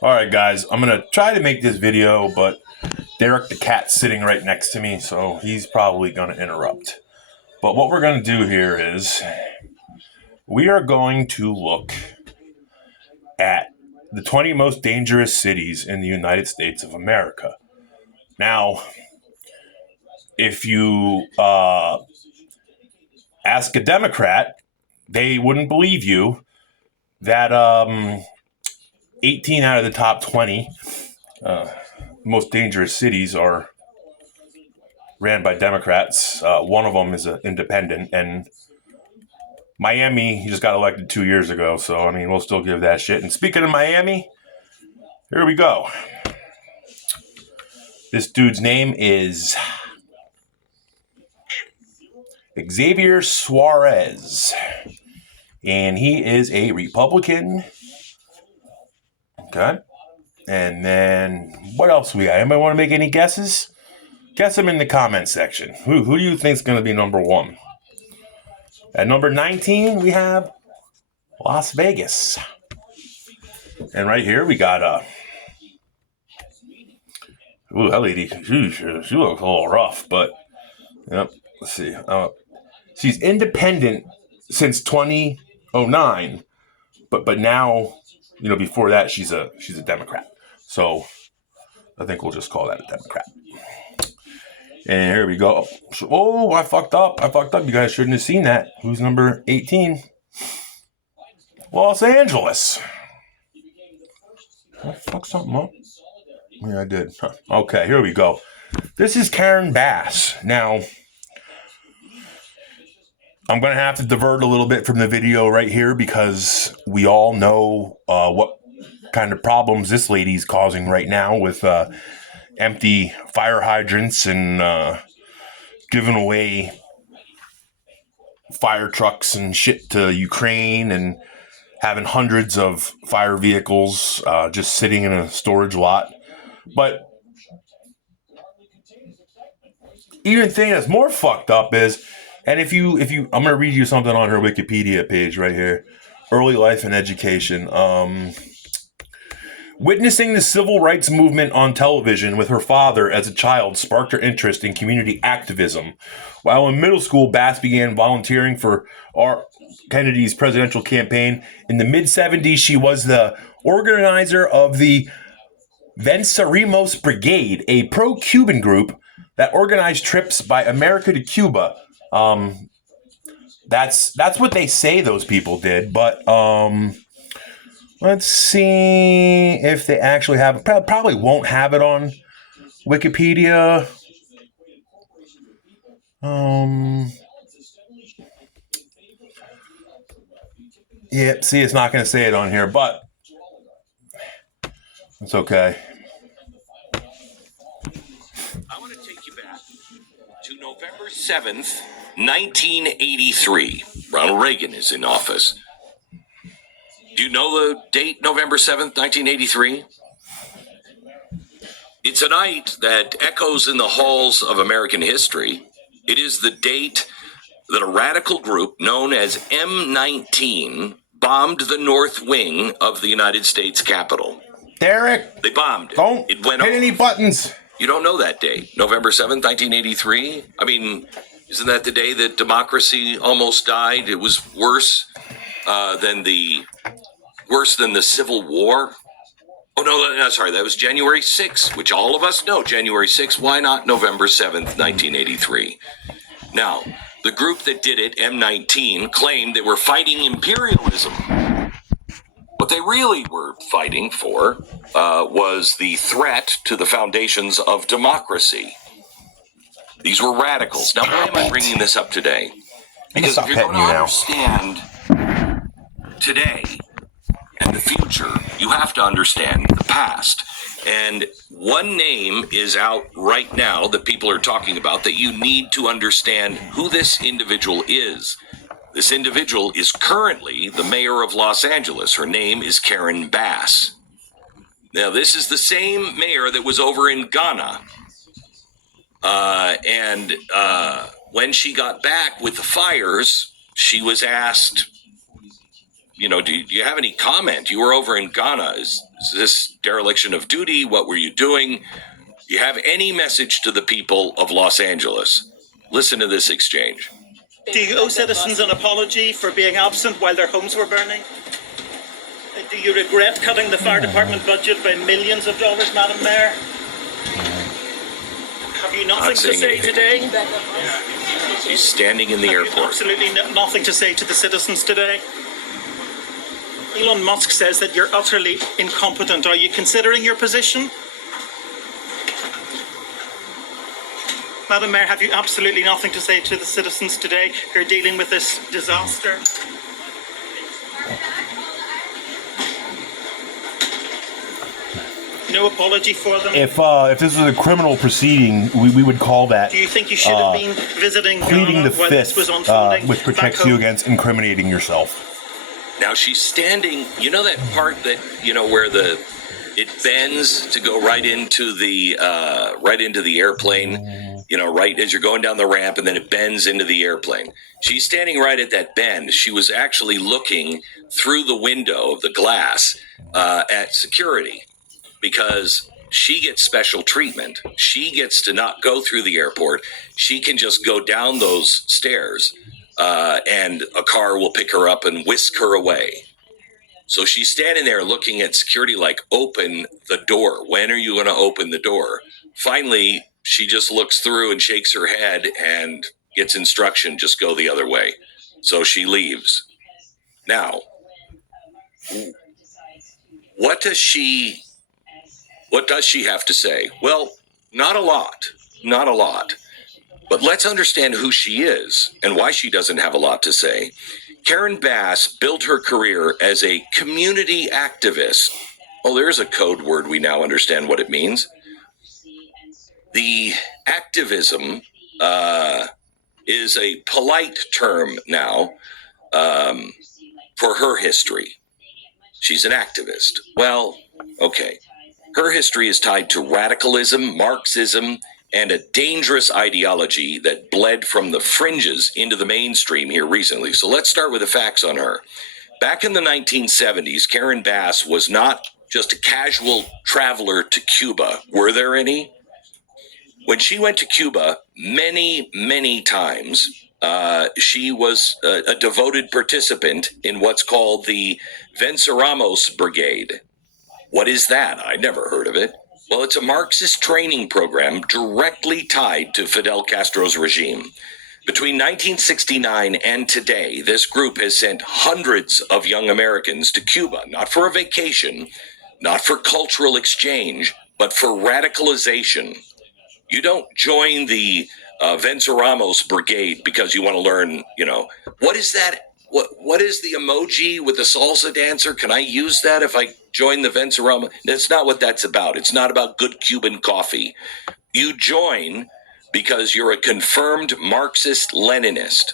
All right, guys, I'm going to try to make this video, but Derek the cat's sitting right next to me, so he's probably going to interrupt. But what we're going to do here is we are going to look at the 20 most dangerous cities in the United States of America. Now, if you ask a Democrat, they wouldn't believe you that 18 out of the top 20 most dangerous cities are ran by Democrats. One of them is an independent, and Miami, he just got elected 2 years ago, so I mean, we'll still give that shit. And speaking of Miami, here we go. This dude's name is Xavier Suarez, and he is a Republican. Okay. And then what else we got? Anybody want to make any guesses? Guess them in the comment section. Who do you think is going to be number one? At number 19, we have Las Vegas. And right here, we got that lady, she looks a little rough, but yep. Let's see. She's independent since 2009, but now, before that, she's a Democrat. So I think we'll just call that a Democrat. And here we go. Oh, I fucked up. You guys shouldn't have seen that. Who's number 18? Los Angeles. Did I fuck something up? Yeah, I did. Okay, here we go. This is Karen Bass. Now, I'm going to have to divert a little bit from the video right here because we all know what kind of problems this lady's causing right now with empty fire hydrants and giving away fire trucks and shit to Ukraine and having hundreds of fire vehicles just sitting in a storage lot. But even thing that's more fucked up is, and if you, I'm going to read you something on her Wikipedia page right here. Early life and education. Witnessing the civil rights movement on television with her father as a child sparked her interest in community activism. While in middle school, Bass began volunteering for Kennedy's presidential campaign. In the mid-70s, she was the organizer of the Venceremos Brigade, a pro-Cuban group that organized trips by America to Cuba. That's what they say those people did, but let's see if they actually have it. Probably won't have it on Wikipedia. Yeah, see, it's not going to say it on here, but it's okay. I want to take you back to November 7th, 1983. Ronald Reagan is in office. Do you know the date, November 7th, 1983? It's a night that echoes in the halls of American history. It is the date that a radical group known as M19 bombed the north wing of the United States Capitol. Derek! They bombed it. Don't it went hit any buttons. You don't know that date, November 7th, 1983? I mean, isn't that the day that democracy almost died? It was worse than the Civil War. Oh, no, sorry, that was January 6th, which all of us know, January 6th. Why not November 7th, 1983? Now, the group that did it, M19, claimed they were fighting imperialism. What they really were fighting for was the threat to the foundations of democracy. These were radicals. Now, why am I bringing this up today? Because if you're going to understand today and the future, you have to understand the past. And one name is out right now that people are talking about that you need to understand who this individual is. This individual is currently the mayor of Los Angeles. Her name is Karen Bass. Now, this is the same mayor that was over in Ghana. And when she got back with the fires, she was asked, do you have any comment? You were over in Ghana. Is this dereliction of duty? What were you doing? Do you have any message to the people of Los Angeles? Listen to this exchange. Do you owe citizens an apology for being absent while their homes were burning? Do you regret cutting the fire department budget by millions of dollars, Madam Mayor? Have you nothing to say today? She's standing in the Have you airport. absolutely nothing to say to the citizens today? Elon Musk says that you're utterly incompetent. Are you considering your position? Madam Mayor, have you absolutely nothing to say to the citizens today who are dealing with this disaster? No apology for them? If this was a criminal proceeding, we would call that Do you think you should have been visiting pleading Ghana the while this fifth, was unfolding? which protects you against incriminating yourself. Now she's standing, that part that, where it bends to go right into the airplane, right as you're going down the ramp, and then it bends into the airplane. She's standing right at that bend. She was actually looking through the window of the glass at security because she gets special treatment. She gets to not go through the airport. She can just go down those stairs and a car will pick her up and whisk her away. So she's standing there looking at security like, open the door. When are you going to open the door? Finally, she just looks through and shakes her head and gets instruction, just go the other way. So she leaves. Now, what does she have to say? Well, not a lot. But let's understand who she is and why she doesn't have a lot to say. Karen Bass built her career as a community activist. Oh, there's a code word. We now understand what it means. The activism is a polite term now for her history. She's an activist. Well, okay. Her history is tied to radicalism, Marxism, and a dangerous ideology that bled from the fringes into the mainstream here recently. So let's start with the facts on her. Back in the 1970s, Karen Bass was not just a casual traveler to Cuba. Were there any? When she went to Cuba, many, many times, she was a devoted participant in what's called the Venceramos Brigade. What is that? I never heard of it. Well, it's a Marxist training program directly tied to Fidel Castro's regime. Between 1969 and today, this group has sent hundreds of young Americans to Cuba, not for a vacation, not for cultural exchange, but for radicalization. You don't join the Venceramos Brigade because you want to learn, what is that? What is the emoji with the salsa dancer? Can I use that if I join the Venceramos? That's not what that's about. It's not about good Cuban coffee. You join because you're a confirmed Marxist-Leninist.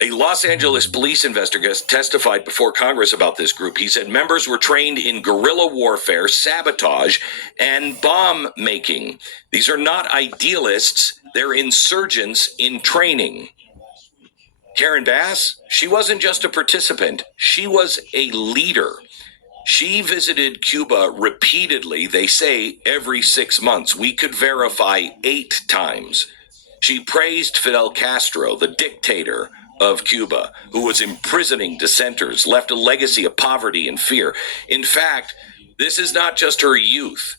A Los Angeles police investigator testified before Congress about this group. He said members were trained in guerrilla warfare, sabotage, and bomb making. These are not idealists. They're insurgents in training. Karen Bass, she wasn't just a participant. She was a leader. She visited Cuba repeatedly, they say every 6 months. We could verify 8 times. She praised Fidel Castro, the dictator of Cuba, who was imprisoning dissenters, left a legacy of poverty and fear. In fact, this is not just her youth.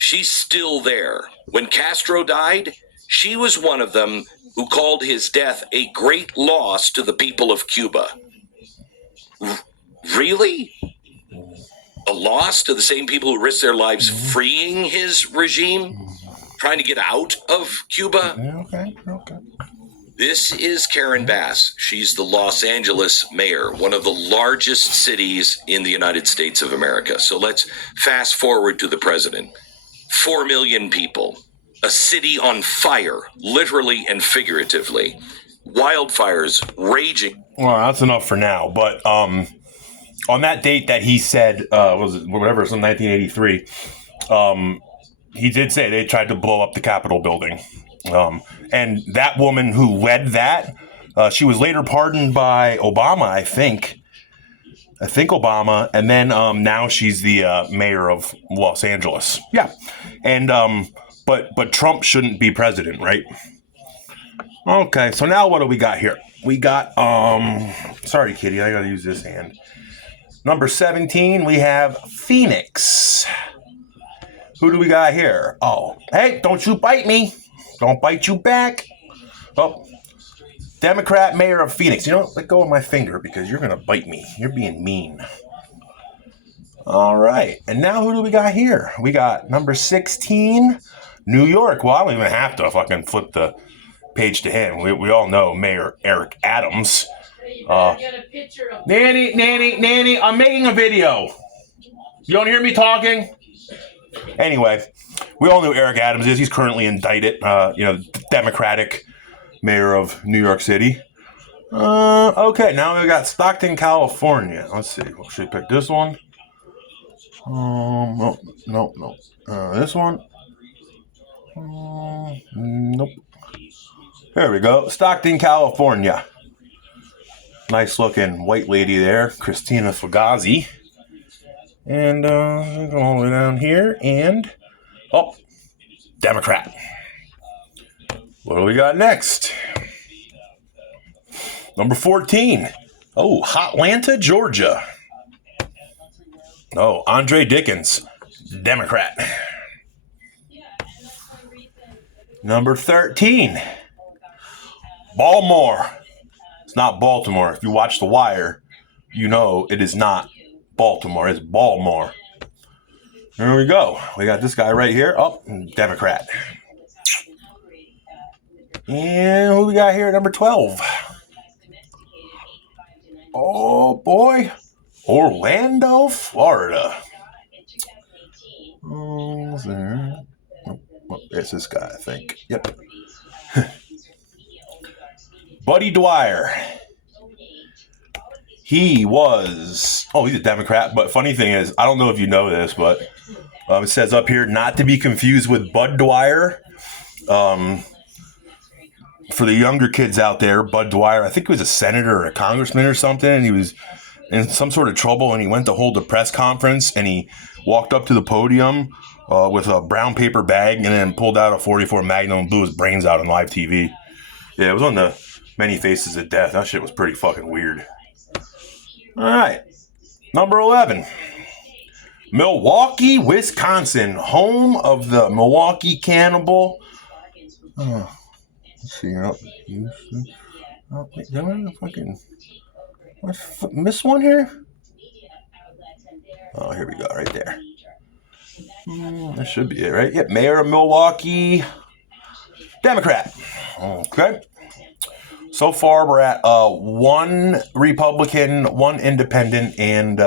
She's still there. When Castro died, she was one of them who called his death a great loss to the people of Cuba. Really? A loss to the same people who risked their lives freeing his regime? Trying to get out of Cuba? Okay. This is Karen Bass. She's the Los Angeles mayor, one of the largest cities in the United States of America. So let's fast forward to the president. 4 million people. A city on fire, literally and figuratively. Wildfires raging. Well, that's enough for now. But on that date that he said, was it whatever, some 1983, he did say they tried to blow up the Capitol building. And that woman who led that, she was later pardoned by Obama, I think. I think Obama, and then now she's the mayor of Los Angeles. Yeah, and but Trump shouldn't be president, right? Okay, so now what do we got here? We got sorry, Kitty, I gotta use this hand. Number 17, we have Phoenix. Who do we got here? Oh, hey, don't you bite me. Don't bite you back. Oh, Democrat mayor of Phoenix. You know, let go of my finger because you're going to bite me. You're being mean. All right. And now who do we got here? We got number 16, New York. Well, I don't even have to fucking flip the page to him. We all know Mayor Eric Adams. Nanny, I'm making a video. You don't hear me talking? Anyway, we all know who Eric Adams is. He's currently indicted, Democratic mayor of New York City. Okay, now we got Stockton, California. Let's see. Should we pick this one? No. This one? Nope. There we go. Stockton, California. Nice looking white lady there, Christina Fugazi. And go all the way down here, and Democrat. What do we got next? Number 14. Oh, Hotlanta, Georgia. Oh, Andre Dickens, Democrat. Number 13. Baltimore. It's not Baltimore. If you watch The Wire, you know it is not Baltimore. It's Baltimore. There we go. We got this guy right here. Oh, Democrat. And who we got here? Number 12. Oh, boy. Orlando, Florida. Oh, there. It's this guy, I think. Yep. Buddy Dwyer. He's a Democrat, but funny thing is, I don't know if you know this, but it says up here, not to be confused with Bud Dwyer. For the younger kids out there, Bud Dwyer, I think he was a senator or a congressman or something, and he was in some sort of trouble, and he went to hold a press conference, and he walked up to the podium with a brown paper bag and then pulled out a .44 Magnum and blew his brains out on live TV. Yeah, it was on the Many Faces of Death. That shit was pretty fucking weird. All right. Number 11. Milwaukee, Wisconsin, home of the Milwaukee Cannibal. Let's see. Houston. Wait, did I fucking miss one here? Oh, here we go, right there. That should be it, right? Yep, mayor of Milwaukee, Democrat. Okay. So far, we're at 1 Republican, 1 Independent, and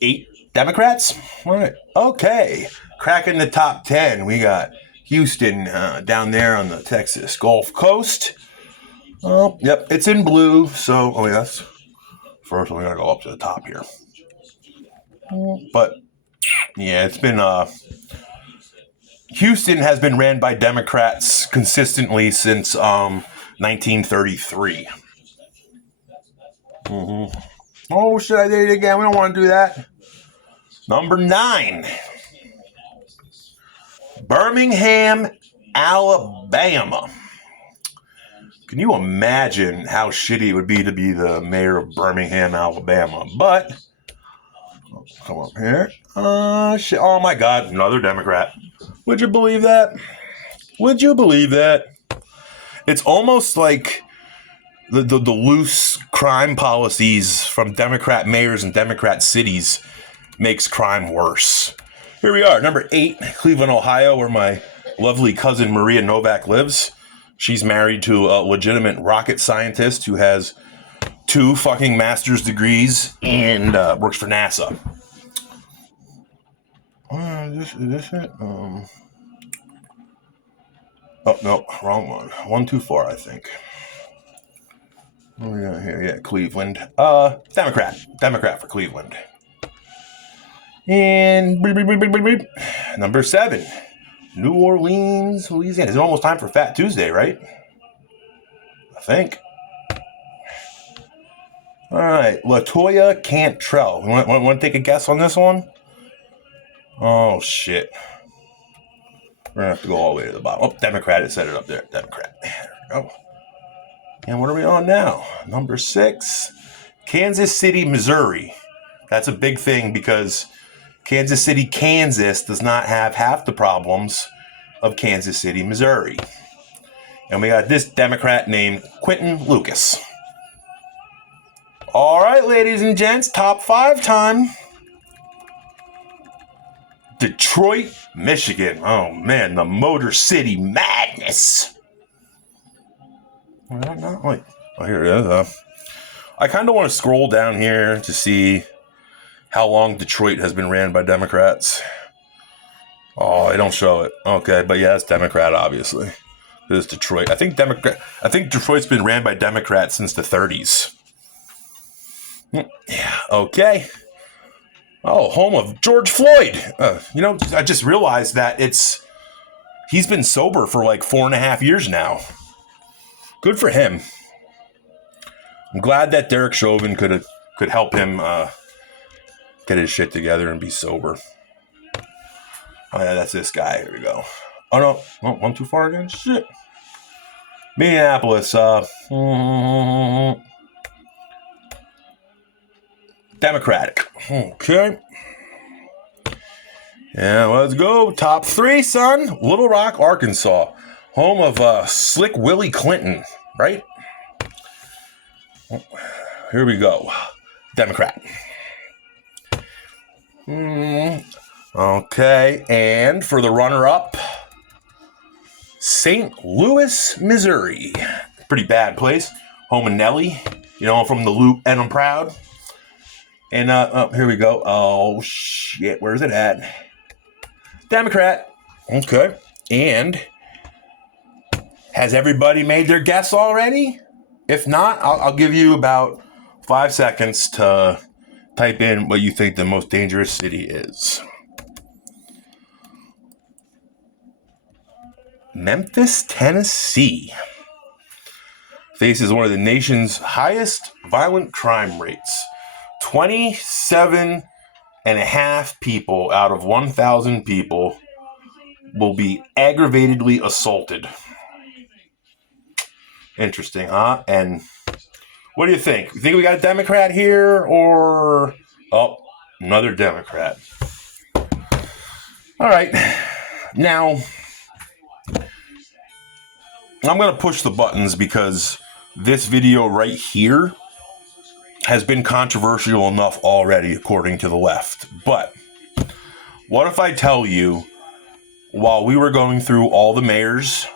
8 Democrats. All right. Okay. Cracking the top 10. We got Houston down there on the Texas Gulf Coast. Oh, yep. It's in blue. So, yes. First, we're going to go up to the top here. But, yeah, it's been... Houston has been ran by Democrats consistently since 1933. Mm-hmm. Oh, should I do it again? We don't want to do that. Number 9. Birmingham, Alabama. Can you imagine how shitty it would be to be the mayor of Birmingham, Alabama? But, come up here. Shit. Oh my God, another Democrat. Would you believe that? Would you believe that? It's almost like the loose crime policies from Democrat mayors and Democrat cities makes crime worse. Here we are, number 8, Cleveland, Ohio, where my lovely cousin Maria Novak lives. She's married to a legitimate rocket scientist who has 2 fucking master's degrees and works for NASA. Is this it? Oh, no, wrong one. 1 too far, I think. What do we got here? Yeah, Cleveland. Democrat for Cleveland. And number 7, New Orleans, Louisiana. It's almost time for Fat Tuesday, right? I think. All right, Latoya Cantrell. Want to take a guess on this one? Oh, shit. We're going to have to go all the way to the bottom. Oh, Democrat. It said it up there. Democrat. There we go. And what are we on now? Number 6. Kansas City, Missouri. That's a big thing because Kansas City, Kansas does not have half the problems of Kansas City, Missouri. And we got this Democrat named Quentin Lucas. All right, ladies and gents, top 5 time. Detroit, Michigan. Oh, man, the Motor City Madness. Wait. Oh, here it is. I kind of want to scroll down here to see how long Detroit has been ran by Democrats. Oh, they don't show it. Okay, but yeah, it's Democrat, obviously. It is Detroit. I think Detroit's been ran by Democrats since the 30s. Yeah, okay. Oh, home of George Floyd. I just realized that he's been sober for like 4.5 years now. Good for him. I'm glad that Derek Chauvin could help him get his shit together and be sober. Oh yeah, that's this guy. Here we go. Oh no, one too far again. Shit. Minneapolis. Democratic. Okay. Yeah, let's go. Top 3, son. Little Rock, Arkansas. Home of Slick Willie Clinton, right? Here we go. Democrat. Okay, and for the runner-up, St. Louis, Missouri. Pretty bad place. Home of Nelly. I'm from the Loop and I'm proud. And here we go. Oh, shit. Where's it at? Democrat. Okay. And has everybody made their guess already? If not, I'll give you about 5 seconds to type in what you think the most dangerous city is. Memphis, Tennessee faces one of the nation's highest violent crime rates. 27.5 people out of 1,000 people will be aggravatedly assaulted. Interesting, huh? And what do you think? You think we got a Democrat here or... Oh, another Democrat. All right. Now, I'm going to push the buttons because this video right here has been controversial enough already, according to the left. But what if I tell you, while we were going through all the mayors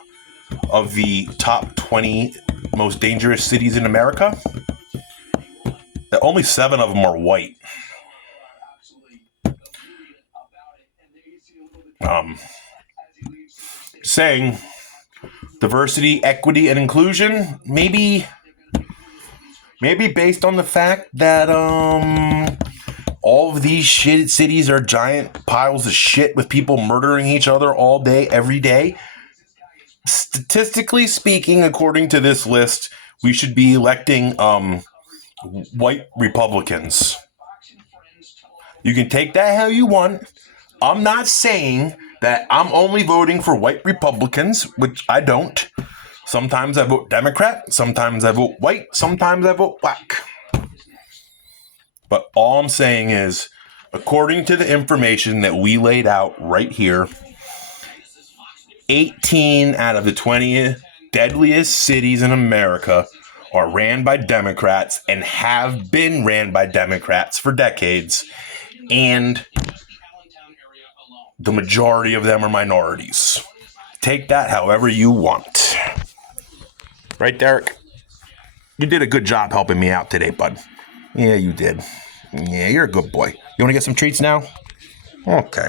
of the top 20 most dangerous cities in America, that only 7 of them are white. Saying diversity, equity, and inclusion, maybe based on the fact that all of these shit cities are giant piles of shit with people murdering each other all day, every day. Statistically speaking, according to this list, we should be electing white Republicans. You can take that how you want. I'm not saying that I'm only voting for white Republicans, which I don't. Sometimes I vote Democrat, sometimes I vote white, sometimes I vote black. But all I'm saying is, according to the information that we laid out right here, 18 out of the 20 deadliest cities in America are ran by Democrats and have been ran by Democrats for decades. And the majority of them are minorities. Take that however you want. Right, Derek? You did a good job helping me out today, bud. Yeah, you did. Yeah, you're a good boy. You want to get some treats now? Okay.